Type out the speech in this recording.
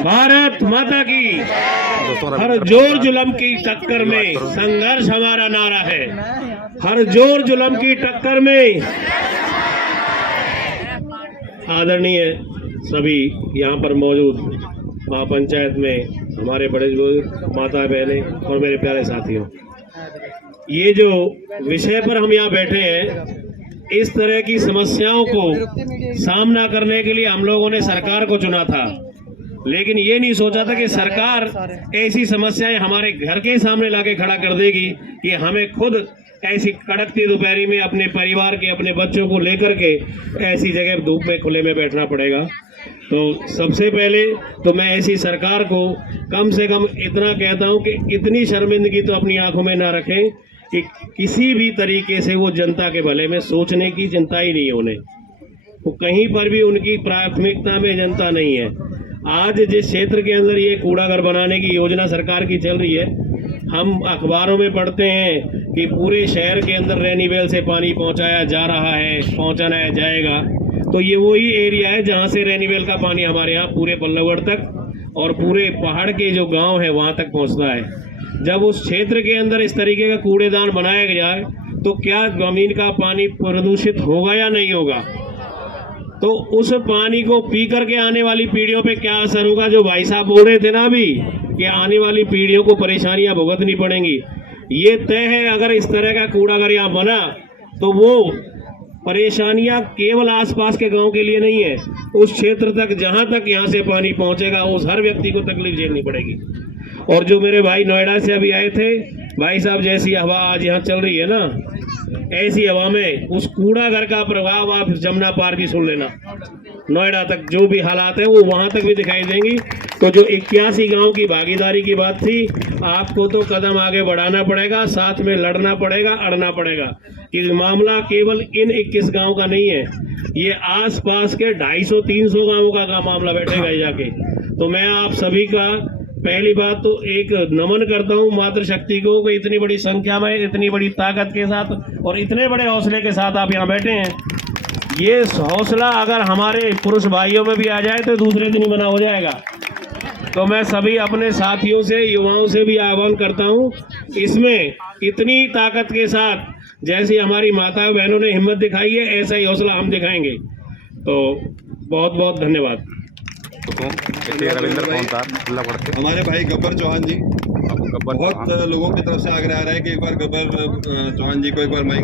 भारत माता की। हर जोर जुल्म की टक्कर में संघर्ष हमारा नारा है। हर जोर जुल्म की टक्कर में। आदरणीय सभी यहाँ पर मौजूद महापंचायत में हमारे बड़े बुजुर्ग, माता बहनें और मेरे प्यारे साथियों, ये जो विषय पर हम यहाँ बैठे हैं, इस तरह की समस्याओं को सामना करने के लिए हम लोगों ने सरकार को चुना था, लेकिन ये नहीं सोचा था कि सरकार ऐसी समस्याएं हमारे घर के सामने लाके खड़ा कर देगी कि हमें खुद ऐसी कड़कती दोपहरी में अपने परिवार के, अपने बच्चों को लेकर के ऐसी जगह धूप में खुले में बैठना पड़ेगा। तो सबसे पहले तो मैं ऐसी सरकार को कम से कम इतना कहता हूं कि इतनी शर्मिंदगी तो अपनी आंखों में ना रखें कि किसी भी तरीके से वो जनता के भले में सोचने की चिंता ही नहीं होने, तो कहीं पर भी उनकी प्राथमिकता में जनता नहीं है। आज जिस क्षेत्र के अंदर ये कूड़ाघर बनाने की योजना सरकार की चल रही है, हम अखबारों में पढ़ते हैं कि पूरे शहर के अंदर रेनीवेल से पानी पहुंचाया जा रहा है, पहुंचाना जाएगा। तो ये वही एरिया है जहां से रेनीवेल का पानी हमारे यहाँ पूरे पल्लवगढ़ तक और पूरे पहाड़ के जो गांव है वहां तक पहुंचता है। जब उस क्षेत्र के अंदर इस तरीके का कूड़ेदान बनाया जाए तो क्या जमीन का पानी प्रदूषित होगा या नहीं होगा? तो उस पानी को पी करके आने वाली पीढ़ियों पे क्या असर होगा? जो भाई साहब बोल रहे थे ना अभी कि आने वाली पीढ़ियों को परेशानियां भुगतनी पड़ेंगी, ये तय है। अगर इस तरह का कूड़ाघर यहाँ बना तो वो परेशानियां केवल आसपास के गांव के लिए नहीं है, उस क्षेत्र तक जहां तक यहाँ से पानी पहुंचेगा उस हर व्यक्ति को तकलीफ झेलनी पड़ेगी। और जो मेरे भाई नोएडा से अभी आए थे, भाई साहब, जैसी हवा आज यहाँ चल रही है ना, ऐसी हवा में उस कूड़ाघर का प्रभाव आप जमुना पार भी सुन लेना, नोएडा तक जो भी हालात है वो वहां तक भी दिखाई देंगी। तो जो 81 गांव की भागीदारी की बात थी, आपको तो कदम आगे बढ़ाना पड़ेगा, साथ में लड़ना पड़ेगा, अड़ना पड़ेगा कि मामला केवल इन 21 गांव का नहीं है, ये आसपास के 250-300 गांवों का मामला बैठेगा जाके। तो मैं आप सभी का पहली बात तो एक नमन करता हूँ मातृशक्ति को कि इतनी बड़ी संख्या में, इतनी बड़ी ताकत के साथ और इतने बड़े हौसले के साथ आप यहाँ बैठे हैं। ये हौसला अगर हमारे पुरुष भाइयों में भी आ जाए तो दूसरे दिन ही बना हो जाएगा। तो मैं सभी अपने साथियों से, युवाओं से भी आह्वान करता हूँ, इसमें इतनी ताकत के साथ जैसी हमारी माता बहनों ने हिम्मत दिखाई है, ऐसा ही हौसला हम दिखाएंगे। तो बहुत बहुत धन्यवाद। रविंद्र हमारे भाई गब्बर चौहान जी, बहुत लोगों की तरफ से आग्रह आ रहा है कि एक बार गब्बर चौहान जी को एक बार माइक